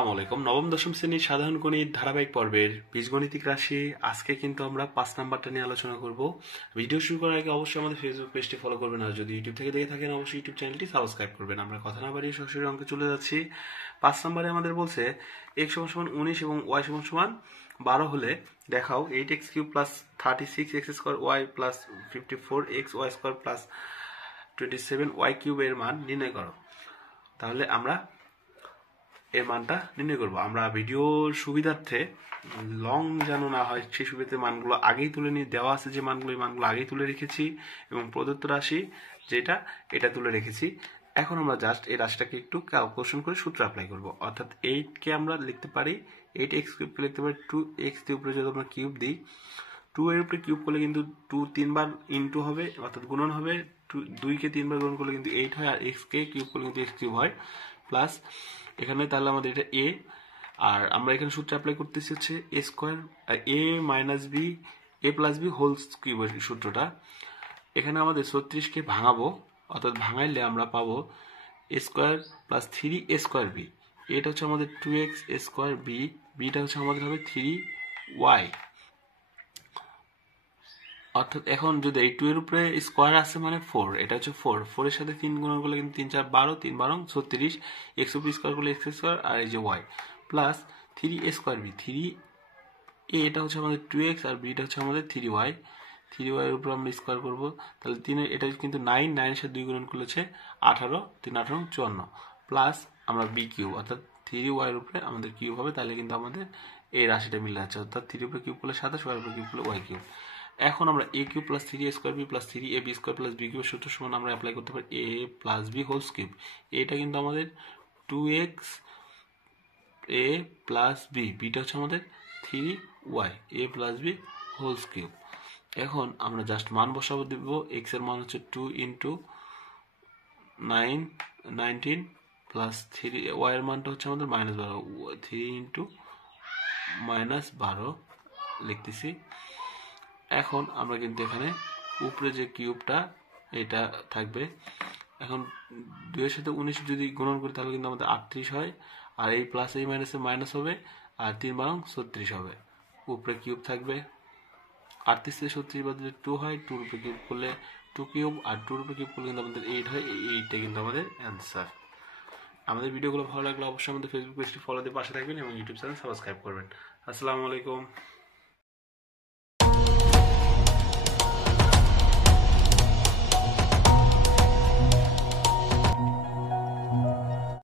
আসসালামু আলাইকুম। নবম দশম শ্রেণীর সাধারণ গণিত ধারাবাহিক পর্বের বীজগণিতিক রাশি আজকে কিন্তু আমরা 5 নাম্বারটা নিয়ে আলোচনা করব। ভিডিও শুরু করার আগে অবশ্যই আমাদের ফেসবুক পেজটি ফলো করবেন, আর যদি ইউটিউব থেকে দেখে থাকেন অবশ্যই ইউটিউব চ্যানেলটি সাবস্ক্রাইব করবেন। আমরা কথা না বাড়িয়ে সরাসরি অঙ্কে চলে যাচ্ছি। 5 নম্বরে আমাদের বলছে x = 19 এবং y = 12 হলে দেখাও 8x³ + 36x² y + 54xy² + 27y³ এর মান নির্ণয় করো। তাহলে আমরা এর মানটা নির্ণয় করবো। আমরা ভিডিওর সুবিধার্থে লং যেন না হয় সেই সুবিধাতে মানগুলো আগেই তুলে নিয়ে দেওয়া আছে, যে মানগুলো এই মানগুলো আগেই তুলে রেখেছি এবং প্রদত্ত রাশি যেটা এটা তুলে রেখেছি। এখন আমরা জাস্ট এই রাশিটাকে একটু ক্যালকুলেশন করে সূত্র অ্যাপ্লাই করব। অর্থাৎ 8কে আমরা লিখতে পারি 8x³ লিখতে পারি 2x এর উপরে যদি আমরা কিউব দিই, 2 এর উপরে কিউব করলে কিন্তু 2 3বার ইনটু হবে, অর্থাৎ গুণন হবে। 2কে 3বার গুণন করলে কিন্তু 8 হয়, আর x কে কিউব করলে কিন্তু x³ হয়। প্লাস এখানে তাহলে আমাদের এটা a, আর আমরা এখানে সূত্র অ্যাপ্লাই করতেছি হচ্ছে a² a - b a + b whole cube এর সূত্রটা। এখানে আমাদের 36কে ভাঙাবো, অর্থাৎ ভাঙাইলে আমরা পাবো a² + 3a²b। এটা হচ্ছে আমাদের 2x² b, bটা হচ্ছে আমাদের হবে 3y। অর্থাৎ এখন যদি এই 2 এর উপরে স্কোয়ার আছে মানে 4, এটা হচ্ছে 4 এর সাথে 3 গুণ করলে কিন্তু 3 4 12, 3 12 36, x উপরে স্কোয়ার করলে x², আর এই যে y প্লাস 3a²b 3a, এটা হচ্ছে আমাদের 2x, আর bটা হচ্ছে আমাদের 3y। 3y এর উপর আমরা স্কোয়ার করবো, তাহলে 3 এটা কিন্তু 9 এর সাথে 2 গুণ করলে হচ্ছে 18, 3 18 54 প্লাস আমরা b³ অর্থাৎ 3y এর উপরে আমাদের কিউব হবে। তাহলে কিন্তু আমাদের এই রাশিটা মিলে যাচ্ছে, অর্থাৎ 3 উপরে কিউব করলে 27, y উপরে কিউব করলে y³। এখন আমরা a³ + 3a²b + 3ab² + b³ সূত্র সমান আমরা অ্যাপ্লাই করতে পারি a + b হোল কিউব। এটা কিন্তু আমাদের 2x a + b, bটা হচ্ছে আমাদের 3y a + b whole cube. এখন আমরা জাস্ট মান বসাবো, দেব x এর মান হচ্ছে 2 × 9 19 প্লাস 3y এর মানটা হচ্ছে আমাদের -12 3 × -12 লিখতেছি। এখন আমরা কিন্তু এখানে উপরে যে কিউবটা এটা থাকবে। এখন 2 এর সাথে 19 যদি গুণন করি তাহলে কিন্তু আমাদের 38 হয়, আর এই প্লাস এই মাইনাসে মাইনাস হবে, আর 3 × 36 হবে। উপরে কিউব থাকবে, 38 থেকে 36 বাদ দিলে 2 হয়, 2 এর উপরে কিউব করলে 2³ আর 2 এর উপরে কিউব করলে কিন্তু আমাদের 8 হয়। এই 8টা কিন্তু আমাদের অ্যান্সার। আমাদের ভিডিওগুলো ভালো লাগলে অবশ্যই আমাদের ফেসবুক পেজটি ফলো দিয়ে পাশে থাকবেন এবং ইউটিউব চ্যানেল সাবস্ক্রাইব করবেন। আসসালামু আলাইকুম।